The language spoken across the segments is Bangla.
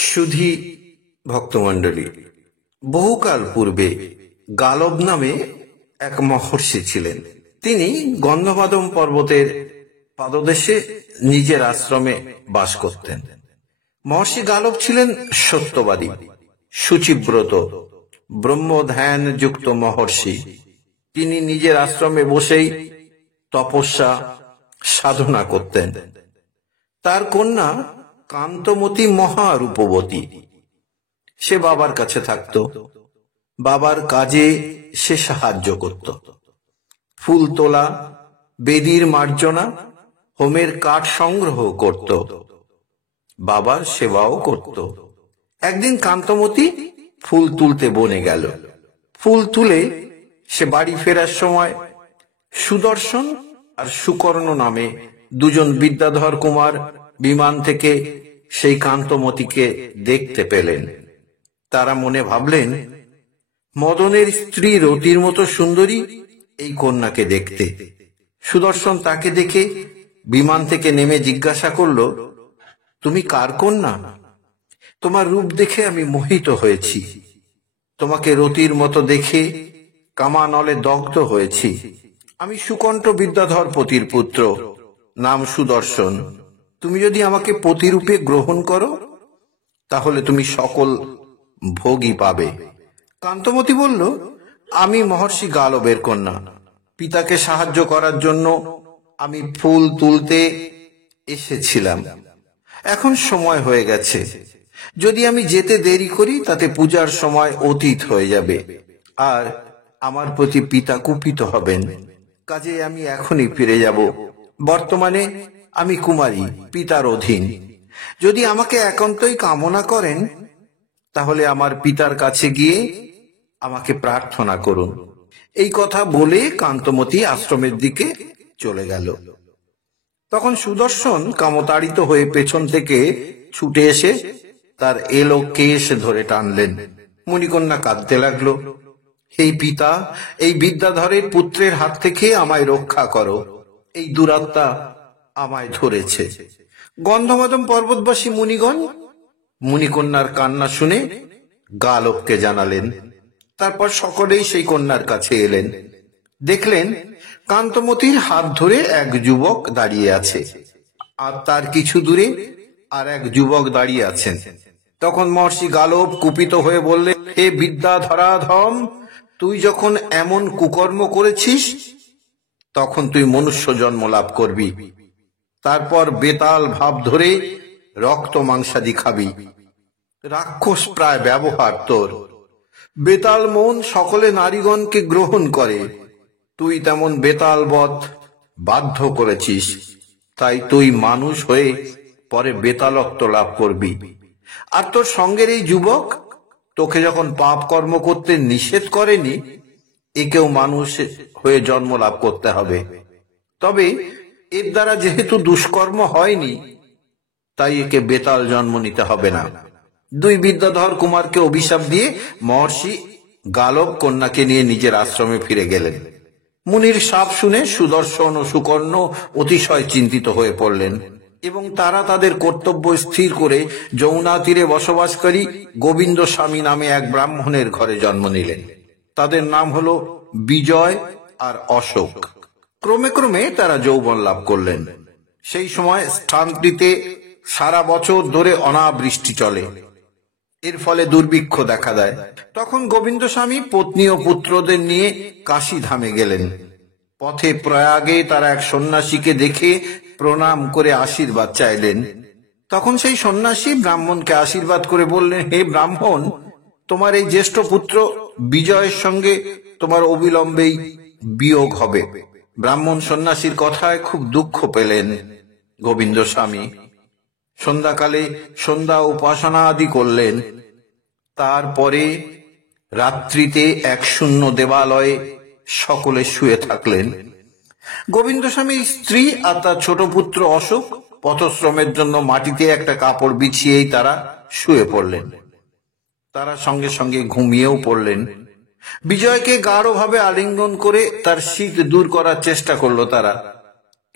সুধী ভক্তমণ্ডলী, বহুকাল পূর্বে গালব নামে এক মহর্ষি ছিলেন। তিনি গন্ধমাদন পর্বতের পাদদেশে নিজের আশ্রমে বাস করতেন। মহর্ষি গালব ছিলেন সত্যবাদী, শুচিব্রত, ব্রহ্ম ধ্যান যুক্ত মহর্ষি। তিনি নিজের আশ্রমে বসেই তপস্যা সাধনা করতেন। তার কন্যা কান্তমতী মহারূপবতী। সে বাবার কাছে থাকত, বাবার কাজে সে সাহায্য করত। ফুল তোলা, বেদির মার্জনা, হোমের কাঠ সংগ্রহ করত, বাবার সেবাও করত। একদিন কান্তমতী ফুল তুলতে বনে গেল। ফুল তুলে সে বাড়ি ফেরার সময় সুদর্শন আর সুকর্ণ নামে দুজন বিদ্যাধর কুমার বিমান থেকে সেই কান্তমতীকে দেখতে পেলেন। তারা মনে ভাবলেন, মদনের স্ত্রী রতির মতো সুন্দরী এই কন্যাকে দেখতে। সুদর্শন তাকে দেখে বিমান থেকে নেমে জিজ্ঞাসা করল, তুমি কার কন্যা? তোমার রূপ দেখে আমি মোহিত হয়েছি। তোমাকে রতির মতো দেখে কামানলে দগ্ধ হয়েছি। আমি সুকণ্ঠ বিদ্যাধর পতির পুত্র, নাম সুদর্শন। তুমি যদি আমাকে পতিরূপে গ্রহণ করো, তাহলে তুমি সকল ভোগই পাবে। কান্তমতী বলল, আমি মহর্ষি গালবের কন্যা। পিতাকে সাহায্য করার জন্য আমি ফুল তুলতে এসেছিলাম। এখন সময় হয়ে গেছে। যদি আমি যেতে দেরি করি, তাতে পূজার সময় অতীত হয়ে যাবে, আর আমার প্রতি পিতা কুপিত হবেন। কাজে আমি এখনই ফিরে যাব। বর্তমানে আমি কুমারী, পিতার অধীন। যদি আমাকে একান্তই কামনা করেন, তাহলে আমার পিতার কাছে গিয়ে আমাকে প্রার্থনা করুন। এই কথা বলে কান্তমতী আশ্রমের দিকে চলে গেল। তখন সুদর্শন কামতাড়িত হয়ে পেছন থেকে ছুটে এসে তার এলো কেশ ধরে টানলেন। মুনিকন্যা কাঁদতে লাগলো, হে পিতা, এই বিদ্যাধরের পুত্রের হাত থেকে আমায় রক্ষা করো। এই দুরাত্মা আমায় ধরেছে। গন্ধমাদন পর্বতবাসী মুনিগণ মুনিকন্যার কান্না শুনে গালবকে জানালেন। তারপর সকলেই সেই কন্যার কাছে এলেন। দেখলেন কান্তমতীর হাত ধরে এক যুবক দাঁড়িয়ে আছে, আর তার কিছু দূরে আর এক যুবক দাঁড়িয়ে আছেন। তখন মহর্ষি গালব কুপিত হয়ে বললেন, হে বিদ্যাধরাধম, তুই যখন এমন কুকর্ম করেছিস, তখন তুই মনুষ্য জন্ম লাভ করবি। তারপর বেতাল ভাব ধরে রক্ত মাংসাদি খাবি। রাক্ষস প্রায় ব্যবহার তোর। বেতাল মন সকলে নারীগণকে গ্রহণ করে। তুই তেমন বেতাল বধ বাধ্য করেছিস, তাই তুই মানুষ হয়ে পরে বেতালত্ব লাভ করবি। আর তোর সঙ্গের এই যুবক তোকে যখন পাপ কর্ম করতে নিষেধ করেনি, একেও মানুষ হয়ে জন্ম লাভ করতে হবে। তবে এর দ্বারা যেহেতু দুষ্কর্ম হয়নি, তাই একে বেতাল জন্ম নিতে হবে না। দুই বিদ্যাধর কুমারকে অভিশাপ দিয়ে মহর্ষি গালব কন্যাকে নিয়ে নিজের আশ্রমে ফিরে গেলেন। মুনির শাপ শুনে সুদর্শন ও সুকর্ণ অতিশয় চিন্তিত হয়ে পড়লেন, এবং তারা তাদের কর্তব্য স্থির করে যমুনা তীরে বসবাসকারী গোবিন্দ স্বামী নামে এক ব্রাহ্মণের ঘরে জন্ম নিলেন। তাদের নাম হলো বিজয় আর অশোক। ক্রমে ক্রমে তারা যৌবন লাভ করলেন। সেই সময় স্থানটিতে সারা বছর ধরে অনাবৃষ্টি চলে। এর ফলে দুর্ভিক্ষ দেখা দেয়। তখন গোবিন্দ স্বামী পত্নী ও পুত্রদের নিয়ে কাশী ধামে গেলেন। পথে প্রয়াগে তারা এক সন্ন্যাসীকে দেখে প্রণাম করে আশীর্বাদ চাইলেন। তখন সেই সন্ন্যাসী ব্রাহ্মণকে আশীর্বাদ করে বললেন, হে ব্রাহ্মণ, তোমার এই জ্যেষ্ঠ পুত্র বিজয়ের সঙ্গে তোমার অবিলম্বেই বিয়োগ হবে। ব্রাহ্মণ সন্ন্যাসীর কথায় খুব দুঃখ পেলেন গোবিন্দ স্বামী। সন্ধ্যাকালে সন্ধ্যা উপাসনা আদি করলেন। তারপরে রাত্রিতে এক শূন্য দেবালয়ে সকলে শুয়ে থাকলেন। গোবিন্দ স্বামীর স্ত্রী আর তার ছোট পুত্র অশোক পথশ্রমের জন্য মাটিতে একটা কাপড় বিছিয়েই তারা শুয়ে পড়লেন। তারা সঙ্গে সঙ্গে ঘুমিয়েও পড়লেন। বিজয়কে গাঢ়ভাবে আলিঙ্গন করে তার শীত দূর করার চেষ্টা করলো তারা,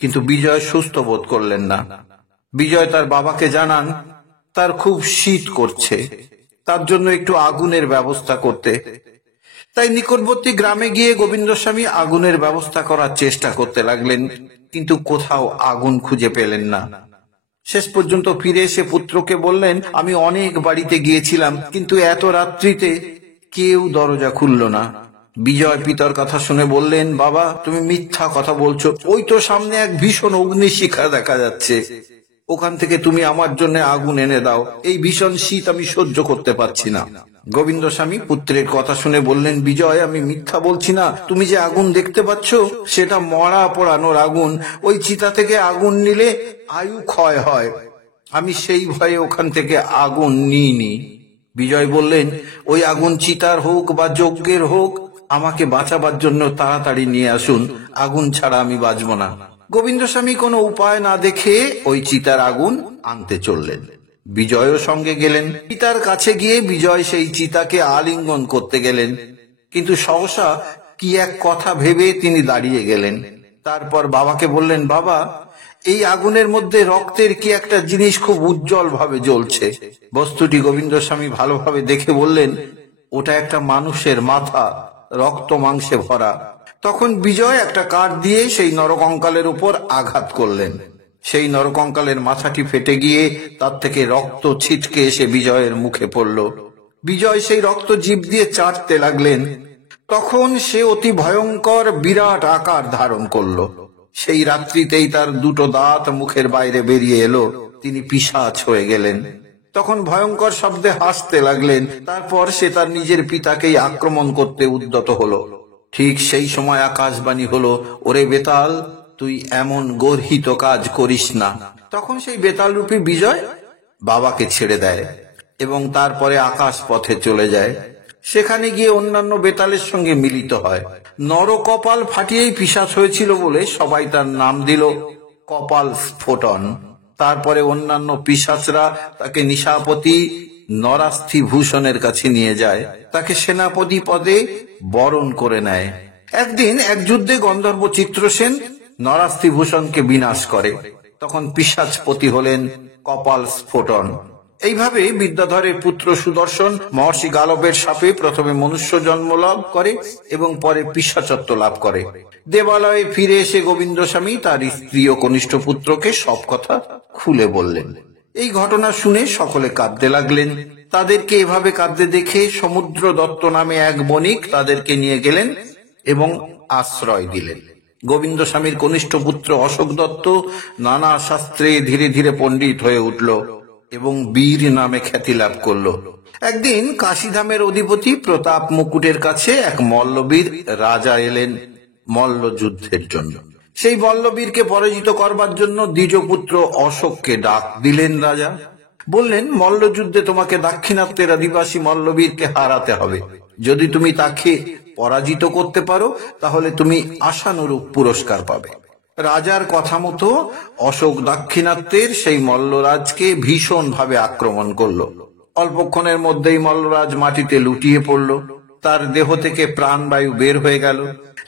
কিন্তু বিজয় সুস্থ বোধ করলেন না। বিজয় তার বাবাকে জানান, তার খুব শীত করছে, তার জন্য একটু আগুনের ব্যবস্থা করতে। তাই নিকটবর্তী গ্রামে গিয়ে গোবিন্দস্বামী আগুনের ব্যবস্থা করার চেষ্টা করতে লাগলেন, কিন্তু কোথাও আগুন খুঁজে পেলেন না। শেষ পর্যন্ত ফিরে এসে পুত্রকে বললেন, আমি অনেক বাড়িতে গিয়েছিলাম, কিন্তু এত রাত্রিতে কেউ দরজা খুলল না। বিজয় পিতার কথা শুনে বললেন, বাবা তুমি মিথ্যা কথা বলছো, ওই তো সামনে এক ভীষণ অগ্নিশিখা দেখা যাচ্ছে, ওখান থেকে তুমি আমার জন্য আগুন এনে দাও, এই ভীষণ শীত আমি সহ্য করতে পারছি না। গোবিন্দস্বামী পুত্রের কথা শুনে বললেন, বিজয় আমি মিথ্যা বলছি না, তুমি যে আগুন দেখতে পাচ্ছ সেটা মরা পোড়ানোর আগুন, ওই চিতা থেকে আগুন নিলে আয়ু ক্ষয় হয়, আমি সেই ভয়ে ওখান থেকে আগুন নিইনি। বিজয় বললেন, ওই আগুন চিতার হোক বা যজ্ঞের হোক, আমাকে বাঁচাবার জন্য তাড়াতাড়ি নিয়ে আসুন, আগুন ছাড়া আমি বাঁচব না। গোবিন্দস্বামী কোনো উপায় না দেখে ওই চিতার আগুন আনতে চললেন। বিজয়ও সঙ্গে গেলেন। পিতার কাছে গিয়ে বিজয় সেই চিতাকে আলিঙ্গন করতে গেলেন, কিন্তু সহসা কি এক কথা ভেবে তিনি দাঁড়িয়ে গেলেন। তারপর বাবাকে বললেন, বাবা এই আগুনের মধ্যে রক্তের কি একটা জিনিস খুব উজ্জ্বল ভাবে জ্বলছে। বস্তুটি গোবিন্দস্বামী ভালোভাবে দেখে বললেন, ওটা একটা মানুষের মাথা, রক্ত মাংসে ভরা। তখন বিজয় একটা কাঠ দিয়ে সেই নরকঙ্কালের উপর আঘাত করলেন। সেই নরকঙ্কালের মাথাটি ফেটে গিয়ে তার থেকে রক্ত ছিটকে এসে বিজয়ের মুখে পড়ল। বিজয় সেই রক্ত জিভ দিয়ে চাটতে লাগলেন। তখন সে অতি ভয়ঙ্কর বিরাট আকার ধারণ করল। সেই রাত্রিতেই তার দুটো দাঁত মুখের বাইরে বেরিয়ে এলো, তিনি পিশাচ হয়ে গেলেন। তখন ভয়ঙ্কর শব্দে হাসতে লাগলেন। তারপর সে তার নিজের পিতাকেই আক্রমণ করতে উদ্যত হলো। ঠিক সেই সময় আকাশবাণী হলো, ওরে বেতাল, তুই এমন গর্হিত কাজ করিস না। তখন সেই বেতাল রূপী বিজয় বাবাকে ছেড়ে দেয় এবং তারপরে আকাশ পথে চলে যায়। সেখানে গিয়ে অন্যান্য বেতালের সঙ্গে মিলিত হয়। নরকপাল ফাটিয়েই পিশাচ হয়েছিল বলে সবাই তার নাম দিল কপাল স্ফোটন। তারপরে অন্যান্য পিশাচরা তাকে নিশাপতি নরাস্থি ভূষণের কাছে নিয়ে যায়, তাকে সেনাপতি পদে বরণ করে নেয়। একদিন এক যুদ্ধে গন্ধর্ব চিত্রসেন নরাস্থি ভূষণকে বিনাশ করে, তখন পিশাচপতি হলেন কপাল স্ফোটন। এইভাবে বিদ্যাধরের পুত্র সুদর্শন মহর্ষি গালবের শাপে প্রথমে মনুষ্য জন্ম লাভ করে এবং পরে পিশাচত্ব লাভ করে। দেবালয়ে ফিরে এসে গোবিন্দস্বামী তার স্ত্রী ও কনিষ্ঠ পুত্রকে সব কথা খুলে বললেন। এই ঘটনা শুনে সকলে কাঁদতে লাগলেন। তাদেরকে এভাবে কাঁদতে দেখে সমুদ্র দত্ত নামে এক বণিক তাদেরকে নিয়ে গেলেন এবং আশ্রয় দিলেন। গোবিন্দস্বামীর কনিষ্ঠ পুত্র অশোক দত্ত নানা শাস্ত্রে ধীরে ধীরে পণ্ডিত হয়ে উঠল এবং বীর নামে খ্যাতি লাভ করল। একদিন কাশীধামের অধিপতি প্রতাপ মুকুটের কাছে এক মল্লবীর রাজা এলেন মল্ল যুদ্ধের জন্য। সেই মল্লবীরকে পরাজিত করবার জন্য দ্বিজপুত্র অশোককে ডাক দিলেন রাজা। বললেন, মল্লযুদ্ধে তোমাকে দাক্ষিণাত্যের আদিবাসী মল্লবীরকে হারাতে হবে। যদি তুমি তাকে পরাজিত করতে পারো তাহলে তুমি আশানুরূপ পুরস্কার পাবে। রাজার কথা মতো অশোক দাক্ষিণাত্যের সেই মল্লরাজকে ভীষণ ভাবে আক্রমণ করলো। অল্পক্ষণের মধ্যেই মল্লরাজ মাটিতে লুটিয়ে পড়ল, তার দেহ থেকে প্রাণবায়ু বের হয়ে গেল।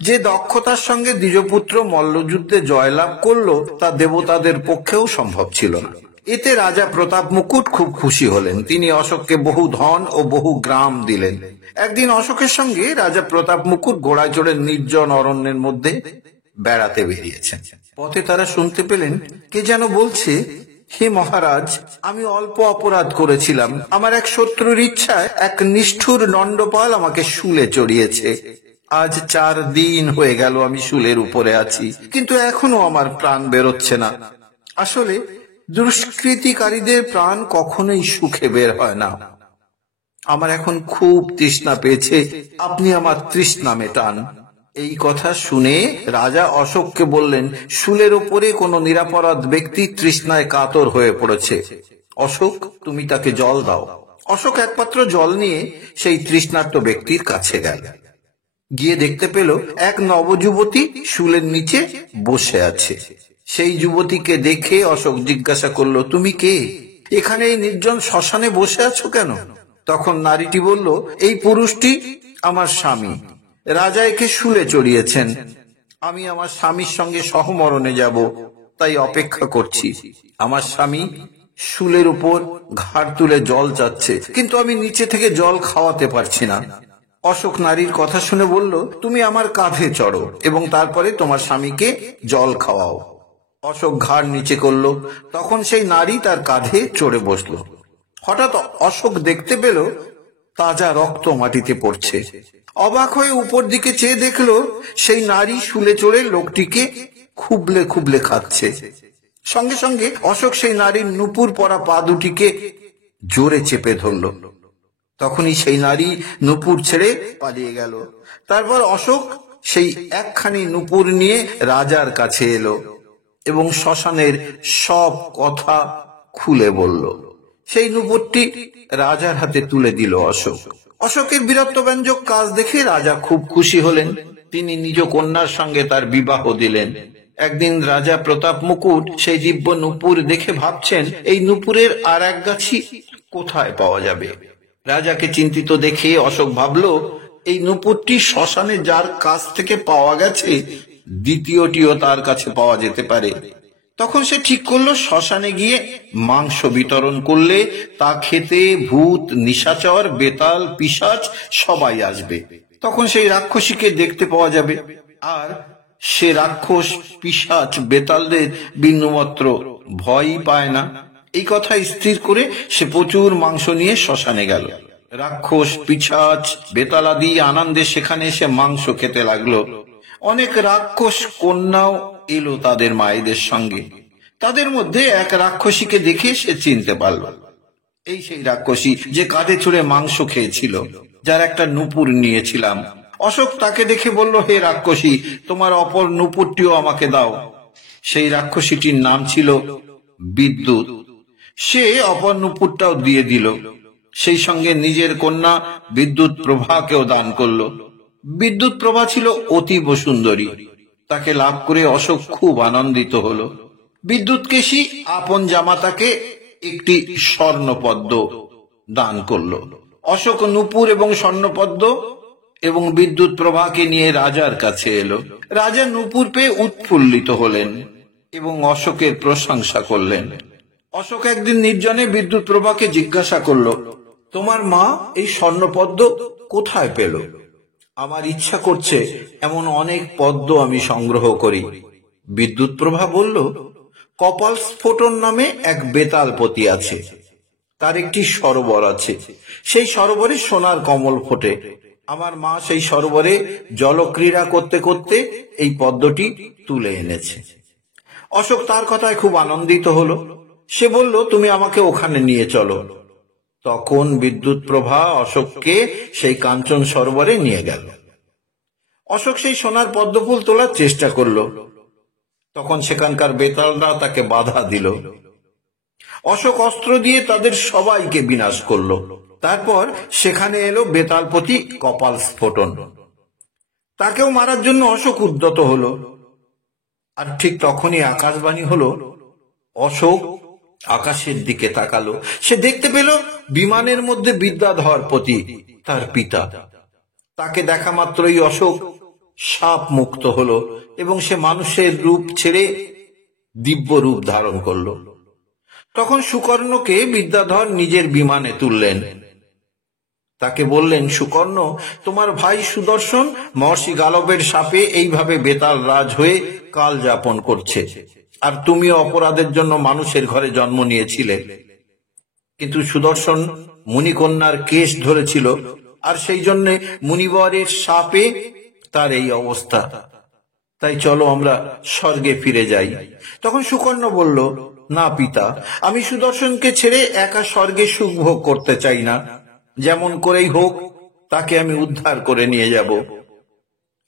যে দক্ষতার সঙ্গে দ্বিজপুত্র মল্লযুদ্ধে জয়লাভ করলো তা দেবতাদের পক্ষেও সম্ভব ছিল না। এতে রাজা প্রতাপ মুকুট খুব খুশি হলেন। তিনি অশোককে বহু ধন ও বহু গ্রাম দিলেন। একদিন অশোকের সঙ্গে রাজা প্রতাপ মুকুট ঘোড়ায় চড়ে নির্জন অরণ্যের মধ্যে বেড়াতে বেরিয়েছেন। পথে তারা শুনতে পেলেন কে যেন বলছে, হে মহারাজ, আমি অল্প অপরাধ করেছিলাম, আমার এক শত্রুর ইচ্ছায় এক নিষ্ঠুর দণ্ডপাল আমাকে শুলে চড়িয়েছে। আজ 4 দিন হয়ে গেল আমি শুলের উপরে আছি, কিন্তু এখনো আমার প্রাণ বেরোচ্ছে না। আসলে দুষ্কৃতিকারীদের প্রাণ কখনোই সুখে বের হয় না। আমার এখন খুব তৃষ্ণা পেয়েছে, আপনি আমার তৃষ্ণা মেটান। এই কথা শুনে রাজা অশোককে বললেন, শুলের ওপরে কোনো নিরাপরাধ ব্যক্তি তৃষ্ণায় কাতর হয়ে পড়েছে। অশোক, তুমি তাকে জল দাও। অশোক এক পাত্র জল নিয়ে সেই তৃষ্ণার্ত ব্যক্তির কাছে গেল। গিয়ে দেখতে পেল এক নবযুবতী শুলের নিচে বসে আছে। সেই যুবতীকে দেখে অশোক জিজ্ঞাসা করলো, তুমি কে? এখানে এই নির্জন শ্মশানে বসে আছো কেন? তখন নারীটি বলল, এই পুরুষটি আমার স্বামী, রাজা একে শুলে চড়িয়েছেন। আমি আমার স্বামীর সঙ্গে সহমরণে যাব, তাই অপেক্ষা করছি। আমার স্বামী শুলের উপর ঘাড় তুলে জল চাচ্ছে, কিন্তু আমি নিচে থেকে জল খাওয়াতে পারছি না। অশোক নারীর কথা শুনে বলল, তুমি আমার কাঁধে চড়ো এবং তারপরে তোমার স্বামীকে জল খাওয়াও। অশোক ঘাড় নিচে করলো। তখন সেই নারী তার কাঁধে চড়ে বসলো। হঠাৎ অশোক দেখতে পেল তাজা রক্ত মাটিতে পড়ছে। অবাক হয়ে উপর দিকে চেয়ে দেখলো সেই নারী শুলে চড়ে লোকটিকে খুবলে খুবলে খাচ্ছে। সঙ্গে সঙ্গে অশোক সেই নারীর নুপুর পরা পা দুটিকে জোরে চেপে ধরল। তখনই সেই নারী নুপুর ছেড়ে পালিয়ে গেল। তারপর অশোক সেই একখানি নুপুর নিয়ে রাজার কাছে এলো এবং শ্মশানের সব কথা খুলে বলল। সেই নুপুরটি রাজার হাতে তুলে দিল অশোক। অশোকের বীরত্বব্যঞ্জক কাজ দেখে রাজা খুব খুশি হলেন। তিনি নিজ কন্যার সঙ্গে তার বিবাহ দিলেন। একদিন রাজা প্রতাপ মুকুট সেই দিব্য নুপুর দেখে ভাবছেন, এই নুপুরের আর এক গাছি কোথায় পাওয়া যাবে। রাজাকে চিন্তিত দেখে অশোক ভাবল, এই নুপুরটি শ্মশানে যার কাছ থেকে পাওয়া গেছে, দ্বিতীয়টিও তার কাছে পাওয়া যেতে পারে। তখন সে ঠিক করলো, শ্মশানে গিয়ে মাংস বিতরণ করলে তা খেতে ভূত, নিশাচর, বেতাল, পিশাচ সবাই আসবে। তখন সেই রাক্ষসীকে দেখতে পাওয়া যাবে, আর সে রাক্ষস, পিশাচ, বেতালদের বিন্দুমাত্র ভয়ই পায় না। এই কথা স্থির করে সে প্রচুর মাংস নিয়ে শ্মশানে গেল। রাক্ষস, পিশাচ, বেতালাদি আনন্দে সেখানে এসে মাংস খেতে লাগলো। অনেক রাক্ষস কন্যাও এলো তাদের মায়েদের সঙ্গে। তাদের মধ্যে এক রাক্ষসীকে দেখে সে চিনতে পারল, এই সেই রাক্ষসী যে কাঁধে চড়ে মাংস খেয়েছিল, যার একটা নুপুর নিয়েছিলাম। অশোক তাকে দেখে বলল, হে রাক্ষসী, তোমার অপর নুপুরটিও আমাকে দাও। সেই রাক্ষসীটির নাম ছিল বিদ্যুৎ। সে অপর নুপুরটাও দিয়ে দিল। সেই সঙ্গে নিজের কন্যা বিদ্যুৎ প্রভাকেও দান করল। বিদ্যুৎ প্রভা ছিল অতীব সুন্দরী। তাকে লাভ করে অশোক খুব আনন্দিত হল। বিদ্যুৎকেশী আপন জামাতাকে একটি স্বর্ণপদ্ম দান করল। অশোক নুপুর এবং স্বর্ণপদ্ম এবং বিদ্যুৎ প্রভাকে নিয়ে রাজার কাছে এলো। রাজা নুপুর পেয়ে উৎফুল্লিত হলেন এবং অশোকের প্রশংসা করলেন। অশোক একদিন নির্জনে বিদ্যুৎ প্রভাকে জিজ্ঞাসা করল, তোমার মা এই স্বর্ণপদ্ম কোথায় পেল? আমার ইচ্ছা করছে এমন অনেক পদ্ম আমি সংগ্রহ করি। বিদ্যুৎ প্রভা বলল, কপাল স্ফোটন নামে এক বেতালপতি আছে, তার একটি সরোবর আছে। সেই সরোবরে সোনার কমল ফোটে। আমার মা সেই সরোবরে জলক্রীড়া করতে করতে এই পদ্মটি তুলে এনেছে। অশোক তার কথায় খুব আনন্দিত হলো। সে বলল, তুমি আমাকে ওখানে নিয়ে চলো। তখন বিদ্যুৎ প্রভা অশোককে সেই কাঞ্চন সরোবরে নিয়ে গেল। অশোক সেই সোনার পদ্মফুল তোলার চেষ্টা করল। তখন সেখানকার বেতালরা তাকে বাধা দিল। অশোক অস্ত্র দিয়ে তাদের সবাইকে বিনাশ করল। তারপর সেখানে এলো বেতালপতি কপাল স্ফোটন। তাকেও মারার জন্য অশোক উদ্যত হলো। আর ঠিক তখনই আকাশবাণী হলো। অশোক আকাশের দিকে তাকালো। সে দেখতে পেল বিমানের মধ্যে বিদ্যাধরপতি, তার পিতা। তাকে দেখা মাত্রই অশোক সাপ মুক্ত হলো এবং সে মানুষের রূপ ছেড়ে দিব্য রূপ ধারণ করল। তখন সুকর্ণকে বিদ্যাধর নিজের বিমানে তুললেন। তাকে বললেন, সুকর্ণ, তোমার ভাই সুদর্শন মহর্ষি গালবের সাপে এইভাবে বেতাল রাজ হয়ে কাল যাপন করছে, আর তুমিও অপরাধের জন্য মানুষের ঘরে জন্ম নিয়েছিলে। কিন্তু সুদর্শন মুনিকন্যার কেশ ধরেছিল, আর সেই জন্য মুনিবরের সাপে তার এই অবস্থা। তাই চলো আমরা স্বর্গে ফিরে যাই। তখন সুকর্ণ বলল, না পিতা, আমি সুদর্শনকে ছেড়ে একা স্বর্গে সুখ ভোগ করতে চাই না। যেমন করেই হোক তাকে আমি উদ্ধার করে নিয়ে যাব।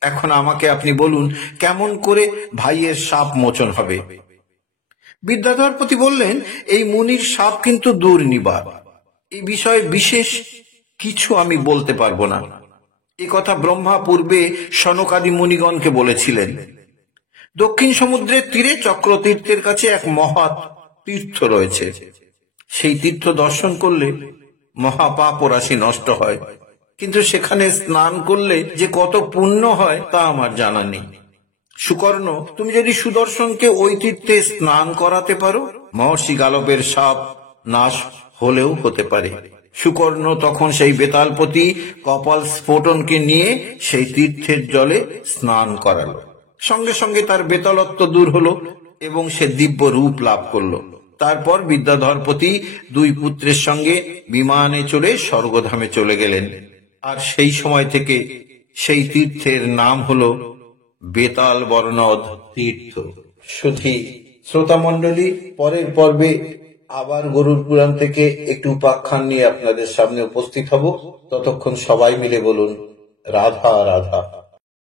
এখন আমাকে আপনি বলুন, কেমন করে ভাইয়ের সাপ মোচন হবে? বিদ্যাধরপতি বললেন, এই মুনির সাপ কিন্তু দুর্নিবার। এই বিষয়ে বিশেষ কিছু আমি বলতে পারবো না। এ কথা ব্রহ্মা পূর্বে সনকাদি মুনিগণকে বলেছিলেন। দক্ষিণ সমুদ্রের তীরে চক্রতীর্থের কাছে এক মহা তীর্থ রয়েছে। সেই তীর্থ দর্শন করলে মহাপাপ ও রাশি নষ্ট হয়, কিন্তু সেখানে স্নান করলে যে কত পুণ্য হয় তা আমার জানা নেই। সুকর্ণ, তুমি যদি সুদর্শনকে ওই তীর্থে স্নান করাতে পারো, মহর্ষি গালবের সাপ নাশ হলেও হতে পারে। সুকর্ণ তখন সেই বেতালপতি কপাল স্ফোটনকে নিয়ে সেই তীর্থের জলে স্নান করালো। সঙ্গে সঙ্গে তার বেতালত্ব দূর হলো এবং সে দিব্য রূপ লাভ করলো। তারপর বিদ্যাধরপতি দুই পুত্রের সঙ্গে বিমানে চড়ে স্বর্গধামে চলে গেলেন। আর সেই সময় থেকে সেই তীর্থের নাম হলো বেতাল বর্ণদ তীর্থ। সুধী শ্রোতা মণ্ডলী, পরের পর্বে আবার গরুর পুরাণ থেকে একটু উপাখ্যান নিয়ে আপনাদের সামনে উপস্থিত হব। ততক্ষণ সবাই মিলে বলুন রাধা রাধা।